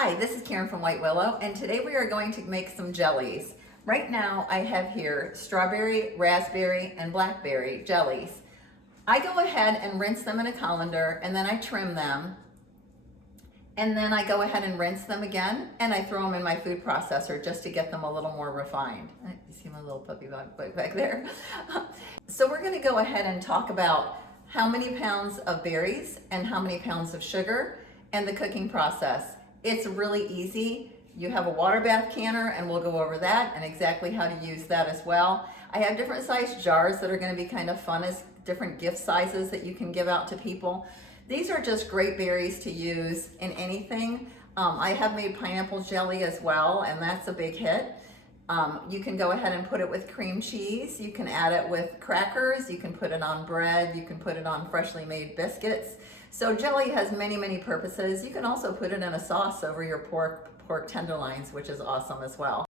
Hi, this is Karen from White Willow, and today we are going to make some jellies. Right now I have here strawberry, raspberry, and blackberry jellies. I go ahead and rinse them in a colander, and then I trim them, and then I go ahead and rinse them again, and I throw them in my food processor just to get them a little more refined. You see my little puppy back there? So we're gonna go ahead and talk about how many pounds of berries and how many pounds of sugar and the cooking process. It's really easy. You have a water bath canner, and we'll go over that and exactly how to use that as well. I have different size jars that are going to be kind of fun as different gift sizes that you can give out to people. These are just great berries to use in anything. I have made pineapple jelly as well, and that's a big hit. You can go ahead and put it with cream cheese. You can add it with crackers. You can put it on bread. You can put it on freshly made biscuits. So jelly has many, many purposes. You can also put it in a sauce over your pork tenderloins, which is awesome as well.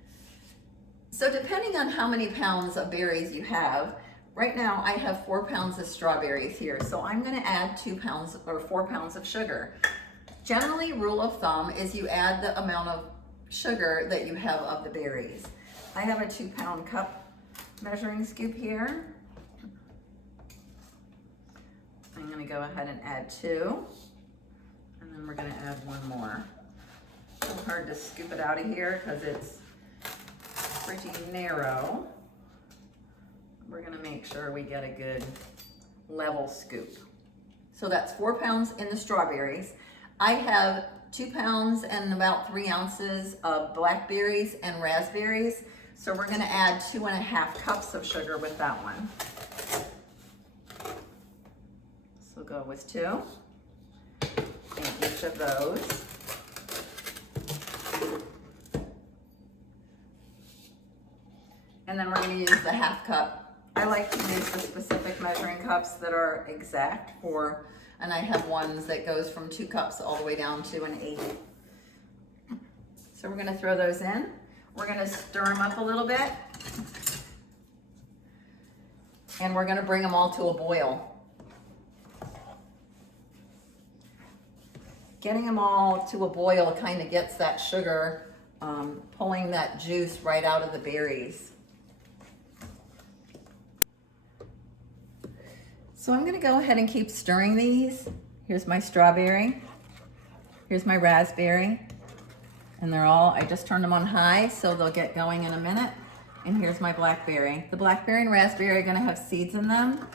So depending on how many pounds of berries you have, right now I have 4 pounds of strawberries here. So I'm gonna add 2 pounds or 4 pounds of sugar. Generally, rule of thumb is you add the amount of sugar that you have of the berries. I have a 2-pound cup measuring scoop here. I'm gonna go ahead and add 2, and then we're gonna add 1 more. It's a little hard to scoop it out of here because it's pretty narrow. We're gonna make sure we get a good level scoop. So that's 4 pounds in the strawberries. I have 2 pounds and about 3 ounces of blackberries and raspberries. So we're gonna add 2.5 cups of sugar with that one. We'll go with 2 in each of those. And then we're going to use the 1/2 cup. I like to use the specific measuring cups that are exact for, and I have ones that goes from 2 cups all the way down to an 1/8. So we're going to throw those in. We're going to stir them up a little bit. And we're going to bring them all to a boil. Getting them all to a boil kind of gets that sugar, pulling that juice right out of the berries. So I'm gonna go ahead and keep stirring these. Here's my strawberry, here's my raspberry, and they're all, I just turned them on high, so they'll get going in a minute. And here's my blackberry. The blackberry and raspberry are gonna have seeds in them.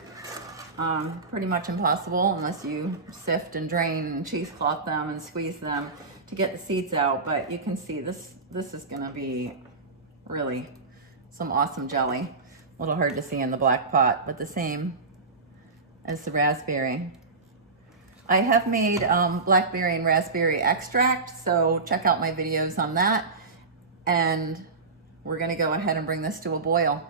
Pretty much impossible unless you sift and drain and cheesecloth them and squeeze them to get the seeds out. But you can see this is gonna be really some awesome jelly. A little hard to see in the black pot, but the same as the raspberry. I have made blackberry and raspberry extract, so check out my videos on that. And we're gonna go ahead and bring this to a boil.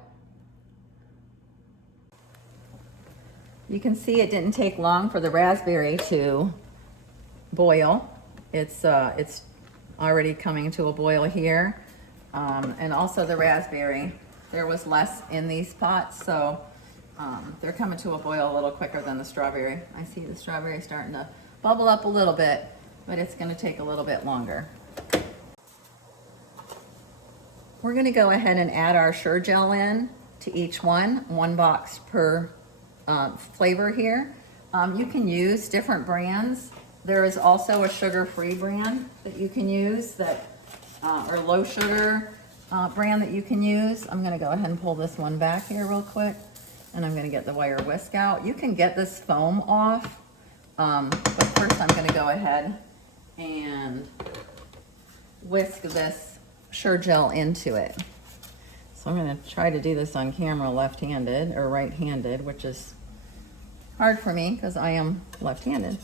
You can see it didn't take long for the raspberry to boil. It's already coming to a boil here. And also the raspberry, there was less in these pots, so they're coming to a boil a little quicker than the strawberry. I see the strawberry starting to bubble up a little bit, but it's gonna take a little bit longer. We're gonna go ahead and add our Sure Gel in to each one box per flavor here. You can use different brands. There is also a sugar-free brand that you can use, that or low sugar brand that you can use. I'm gonna go ahead and pull this one back here real quick, and I'm gonna get the wire whisk out. You can get this foam off, but first I'm gonna go ahead and whisk this Sure Gel into it. So I'm gonna try to do this on camera left-handed or right-handed, which is hard for me because I am left-handed.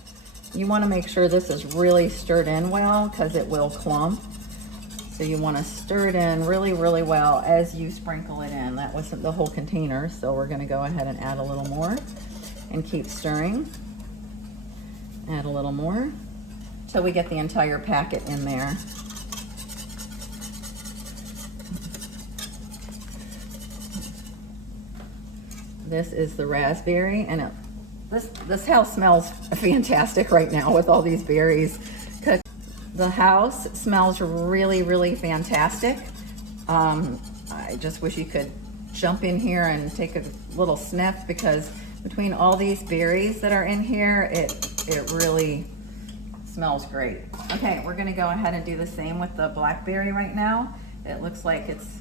You wanna make sure this is really stirred in well because it will clump. So you wanna stir it in really, really well as you sprinkle it in. That wasn't the whole container, so we're gonna go ahead and add a little more and keep stirring. Add a little more till we get the entire packet in there. This is the raspberry, and this house smells fantastic right now with all these berries cooked. The house smells really, really fantastic. I just wish you could jump in here and take a little sniff, because between all these berries that are in here, it really smells great. Okay, we're gonna go ahead and do the same with the blackberry right now. It looks like it's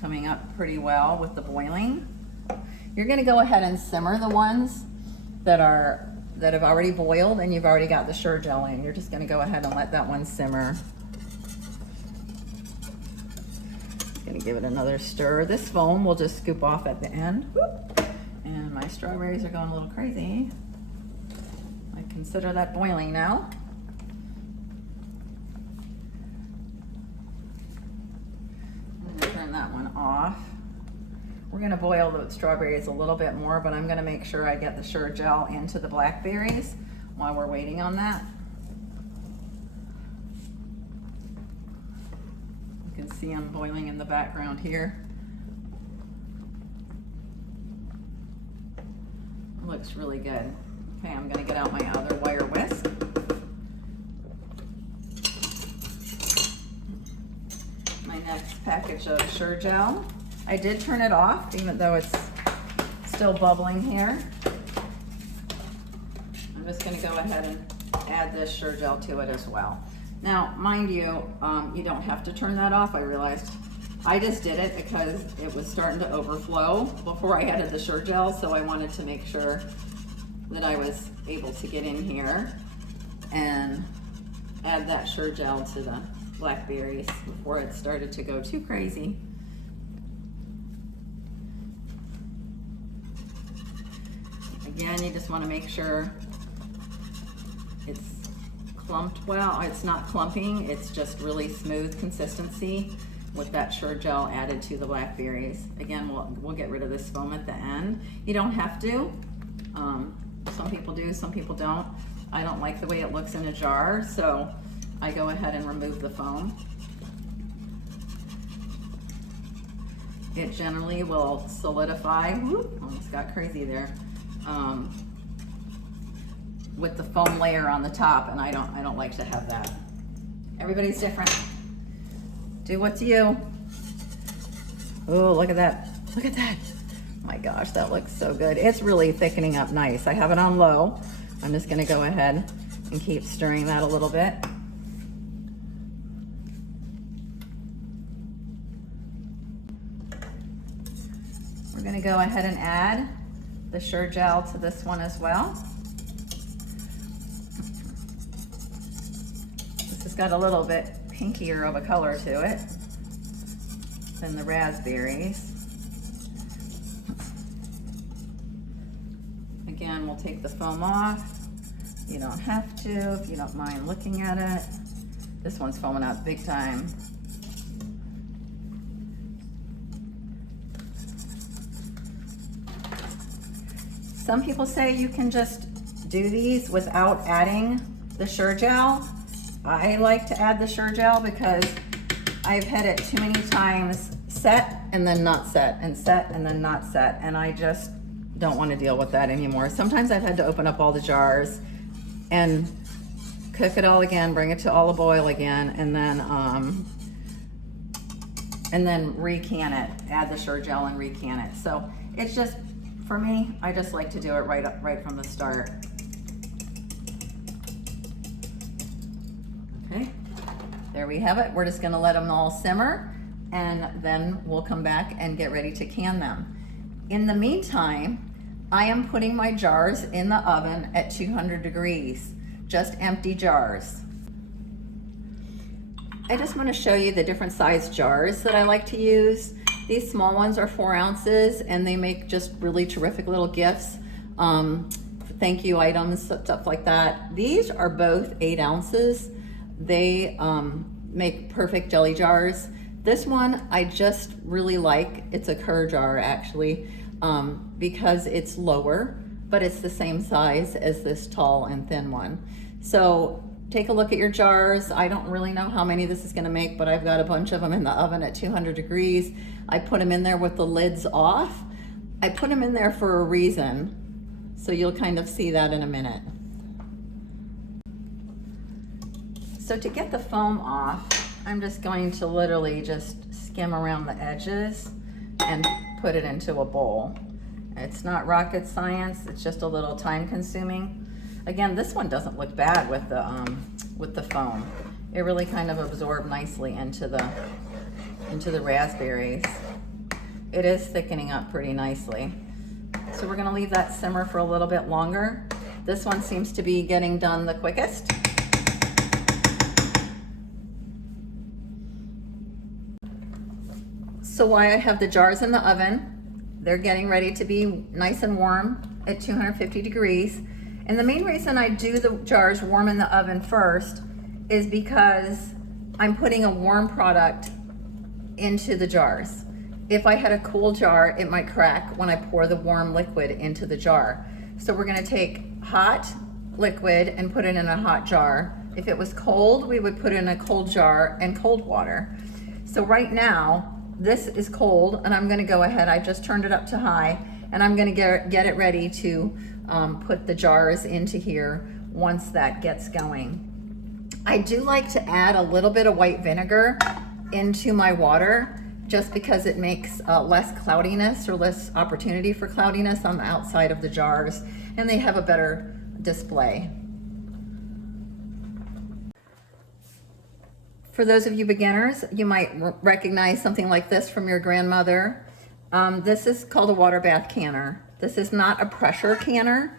coming up pretty well with the boiling. You're gonna go ahead and simmer the ones that have already boiled and you've already got the Sure Gel in. You're just gonna go ahead and let that one simmer. Gonna give it another stir. This foam will just scoop off at the end. Whoop. And my strawberries are going a little crazy. I consider that boiling now. I'm gonna turn that one off. We're gonna boil the strawberries a little bit more, but I'm gonna make sure I get the Sure Gel into the blackberries while we're waiting on that. You can see them boiling in the background here. It looks really good. Okay, I'm gonna get out my other wire whisk. My next package of Sure Gel. I did turn it off, even though it's still bubbling here. I'm just gonna go ahead and add this Sure Gel to it as well. Now, mind you, you don't have to turn that off. I realized I just did it because it was starting to overflow before I added the Sure Gel, so I wanted to make sure that I was able to get in here and add that Sure Gel to the blackberries before it started to go too crazy. Again, you just want to make sure it's clumped well. It's not clumping, it's just really smooth consistency with that Sure Gel added to the blackberries. Again, we'll get rid of this foam at the end. You don't have to. Some people do, some people don't. I don't like the way it looks in a jar, so I go ahead and remove the foam. It generally will solidify. Whoop, almost got crazy there. With the foam layer on the top, and I don't like to have that. Everybody's different. Do what's you. Oh, look at that. Look at that. My gosh, that looks so good. It's really thickening up nice. I have it on low. I'm just gonna go ahead and keep stirring that a little bit. We're gonna go ahead and add the Sure Gel to this one as well. This has got a little bit pinkier of a color to it than the raspberries. Again, we'll take the foam off. You don't have to if you don't mind looking at it. This one's foaming up big time. Some people say you can just do these without adding the Sure Gel. I like to add the Sure Gel because I've had it too many times set and then not set, and set and then not set, and I just don't want to deal with that anymore. Sometimes I've had to open up all the jars and cook it all again, bring it to olive oil again, and then recan it, add the Sure Gel and recan it. So it's just, for me, I just like to do it right from the start. Okay, there we have it. We're just gonna let them all simmer, and then we'll come back and get ready to can them. In the meantime, I am putting my jars in the oven at 200 degrees, just empty jars. I just want to show you the different size jars that I like to use. These small ones are 4 ounces, and they make just really terrific little gifts. Thank you items, stuff like that. These are both 8 ounces. They make perfect jelly jars. This one I just really like. It's a cur jar actually, because it's lower, but it's the same size as this tall and thin one. So take a look at your jars. I don't really know how many this is gonna make, but I've got a bunch of them in the oven at 200 degrees. I put them in there with the lids off. I put them in there for a reason, so you'll kind of see that in a minute. So to get the foam off, I'm just going to literally just skim around the edges and put it into a bowl. It's not rocket science, it's just a little time consuming. Again, this one doesn't look bad with the foam. It really kind of absorbed nicely into the raspberries. It is thickening up pretty nicely. So we're gonna leave that simmer for a little bit longer. This one seems to be getting done the quickest. So while I have the jars in the oven, they're getting ready to be nice and warm at 250 degrees. And the main reason I do the jars warm in the oven first is because I'm putting a warm product into the jars. If I had a cool jar, it might crack when I pour the warm liquid into the jar. So we're gonna take hot liquid and put it in a hot jar. If it was cold, we would put it in a cold jar and cold water. So right now, this is cold, and I'm gonna go ahead, I just turned it up to high, and I'm gonna get it ready to put the jars into here once that gets going. I do like to add a little bit of white vinegar into my water, just because it makes less cloudiness or less opportunity for cloudiness on the outside of the jars, and they have a better display. For those of you beginners, you might recognize something like this from your grandmother. This is called a water bath canner. This is not a pressure canner.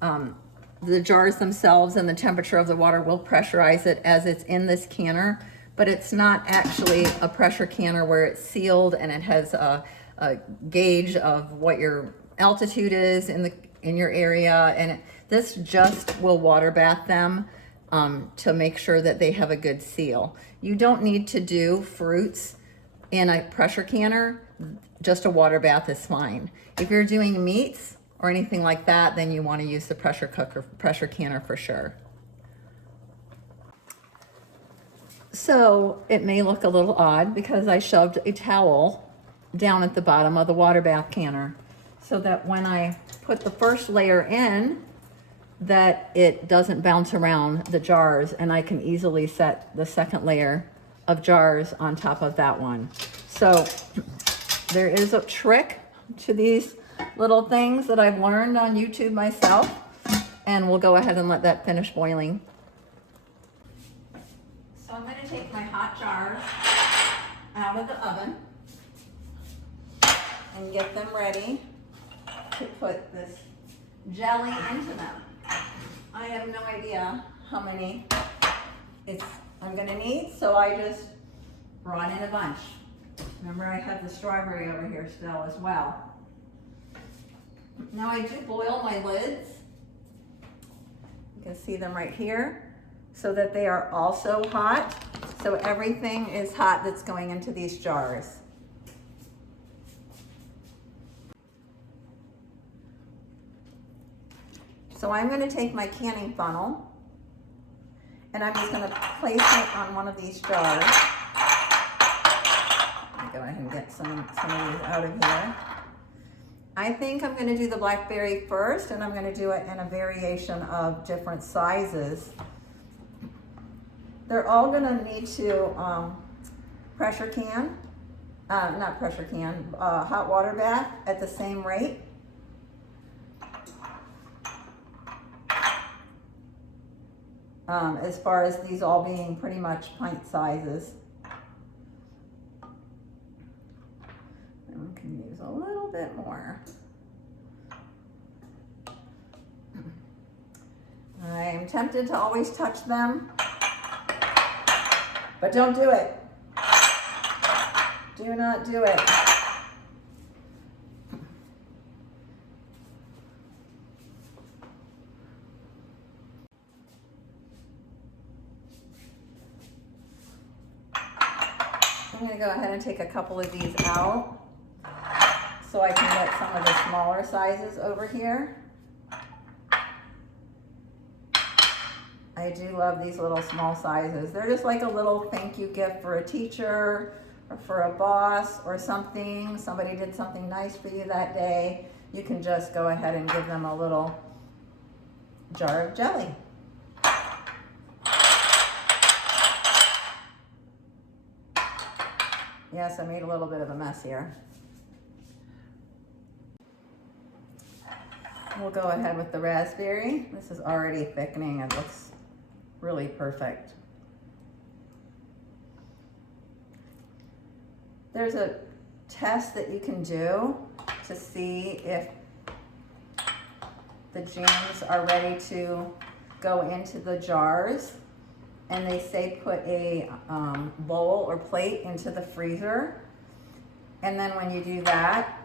The jars themselves and the temperature of the water will pressurize it as it's in this canner, but it's not actually a pressure canner where it's sealed and it has a gauge of what your altitude is in your area. And this just will water bath them to make sure that they have a good seal. You don't need to do fruits in a pressure canner. Just a water bath is fine. If you're doing meats or anything like that, then you want to use the pressure cooker, pressure canner for sure. So it may look a little odd because I shoved a towel down at the bottom of the water bath canner so that when I put the first layer in, that it doesn't bounce around the jars, and I can easily set the second layer of jars on top of that one. So there is a trick to these little things that I've learned on YouTube myself, and we'll go ahead and let that finish boiling. So I'm going to take my hot jars out of the oven and get them ready to put this jelly into them. I have no idea how many I'm going to need, so I just brought in a bunch. Remember, I have the strawberry over here still as well. Now I do boil my lids. You can see them right here, so that they are also hot. So everything is hot that's going into these jars. So I'm going to take my canning funnel and I'm just going to place it on one of these jars. Let me go ahead and get some of these out of here. I think I'm going to do the blackberry first, and I'm going to do it in a variation of different sizes. They're all going to need to hot water bath at the same rate. As far as these all being pretty much pint sizes. And we can use a little bit more. I'm tempted to always touch them, but don't do it. Do not do it. I'm going to go ahead and take a couple of these out so I can get some of the smaller sizes over here. I do love these little small sizes. They're just like a little thank you gift for a teacher or for a boss or something. Somebody did something nice for you that day. You can just go ahead and give them a little jar of jelly. Yes, I made a little bit of a mess here. We'll go ahead with the raspberry. This is already thickening. It looks really perfect. There's a test that you can do to see if the jams are ready to go into the jars. And they say put a bowl or plate into the freezer. And then when you do that,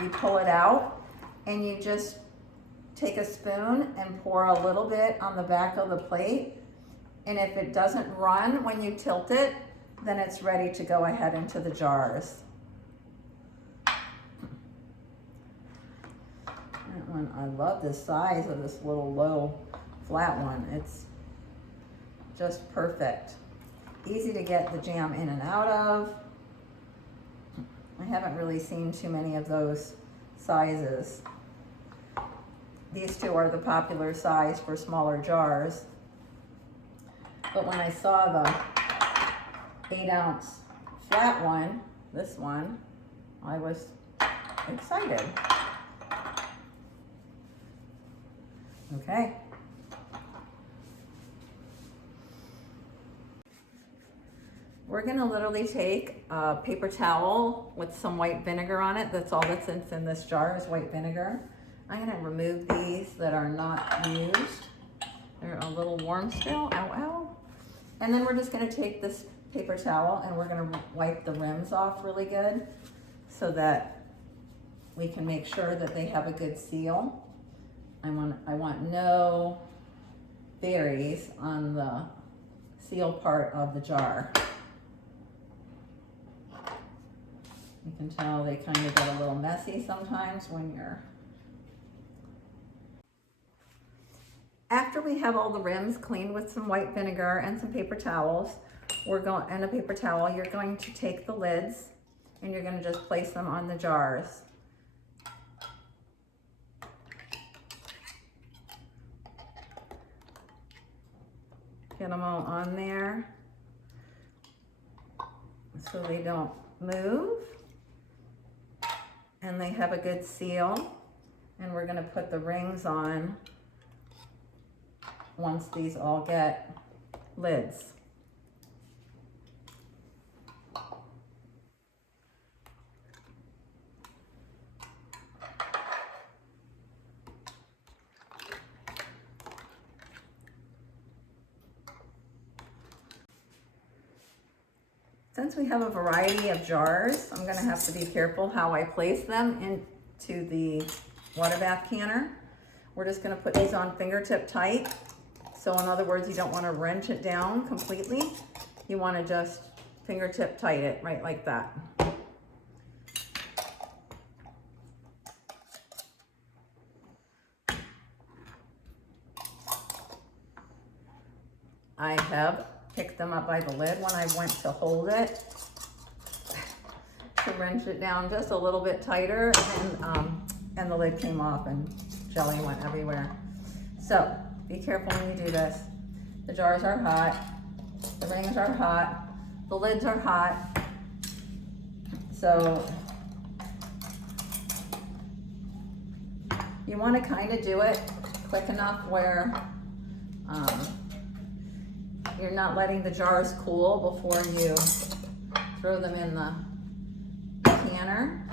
you pull it out and you just take a spoon and pour a little bit on the back of the plate. And if it doesn't run when you tilt it, then it's ready to go ahead into the jars. That one, I love the size of this little low flat one. It's just perfect. Easy to get the jam in and out of. I haven't really seen too many of those sizes. These two are the popular size for smaller jars. But when I saw the 8-ounce flat one, this one, I was excited. Okay. We're gonna literally take a paper towel with some white vinegar on it. That's all that's in this jar is white vinegar. I'm gonna remove these that are not used. They're a little warm still, ow, ow. And then we're just gonna take this paper towel and we're gonna wipe the rims off really good so that we can make sure that they have a good seal. I want no berries on the seal part of the jar. You can tell they kind of get a little messy sometimes when you're... After we have all the rims cleaned with some white vinegar and some paper towels, and a paper towel, you're going to take the lids and you're going to just place them on the jars. Get them all on there so they don't move and they have a good seal. And we're going to put the rings on once these all get lids. Since we have a variety of jars, I'm gonna have to be careful how I place them into the water bath canner. We're just gonna put these on fingertip tight. So in other words, you don't wanna wrench it down completely. You wanna just fingertip tight it right like that. I have picked them up by the lid when I went to hold it to wrench it down just a little bit tighter, and the lid came off and jelly went everywhere. So be careful when you do this. The jars are hot, the rings are hot, the lids are hot. So you want to kind of do it quick enough where you're not letting the jars cool before you throw them in the canner.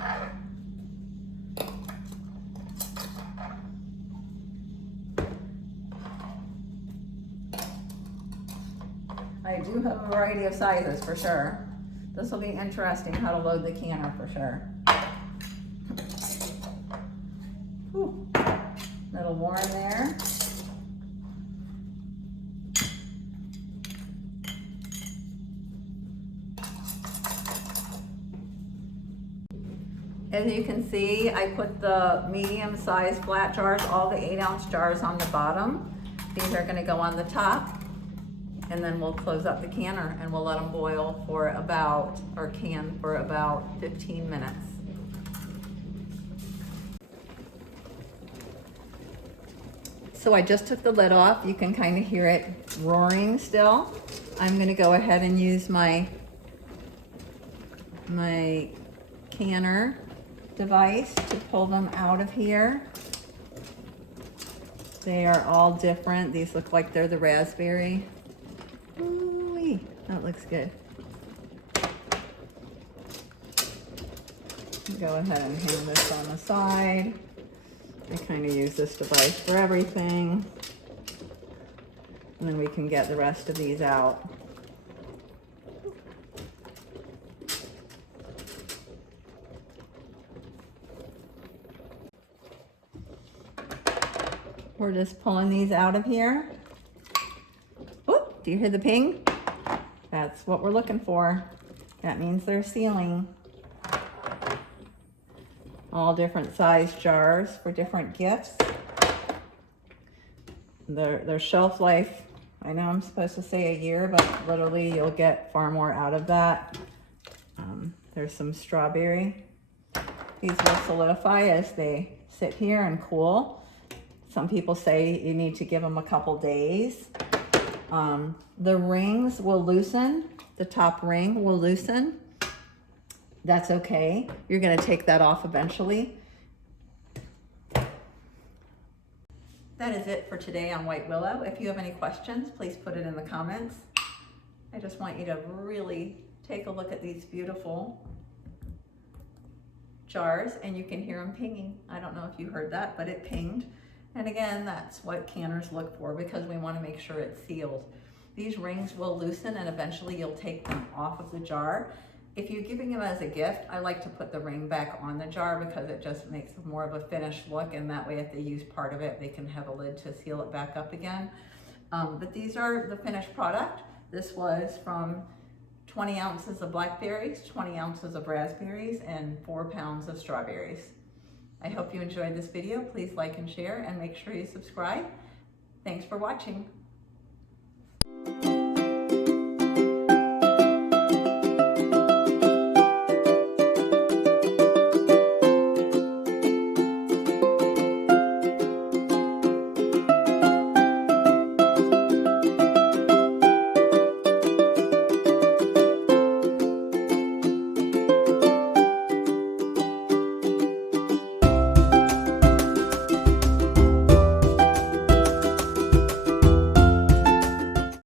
I do have a variety of sizes for sure. This will be interesting how to load the canner for sure. Whew. Little warm there. As you can see, I put the medium-sized flat jars, all the 8-ounce jars on the bottom. These are gonna go on the top, and then we'll close up the canner and we'll let them boil for about, or can for about 15 minutes. So I just took the lid off. You can kind of hear it roaring still. I'm gonna go ahead and use my my canner device to pull them out of here. They are all different. These look like they're the raspberry. Ooh-wee, that looks good. Go ahead and hang this on the side. I kind of use this device for everything. And then we can get the rest of these out. We're just pulling these out of here. Oh, do you hear the ping? That's what we're looking for. That means they're sealing. All different size jars for different gifts. Their shelf life, I know I'm supposed to say a year, but literally you'll get far more out of that. There's some strawberry. These will solidify as they sit here and cool. Some people say you need to give them a couple days. The rings will loosen. The top ring will loosen. That's okay. You're gonna take that off eventually. That is it for today on White Willow. If you have any questions, please put it in the comments. I just want you to really take a look at these beautiful jars, and you can hear them pinging. I don't know if you heard that, but it pinged. And again, that's what canners look for because we want to make sure it's sealed. These rings will loosen and eventually you'll take them off of the jar. If you're giving them as a gift, I like to put the ring back on the jar because it just makes more of a finished look, and that way if they use part of it, they can have a lid to seal it back up again. But these are the finished product. This was from 20 ounces of blackberries, 20 ounces of raspberries, and 4 pounds of strawberries. I hope you enjoyed this video. Please like and share and make sure you subscribe. Thanks for watching.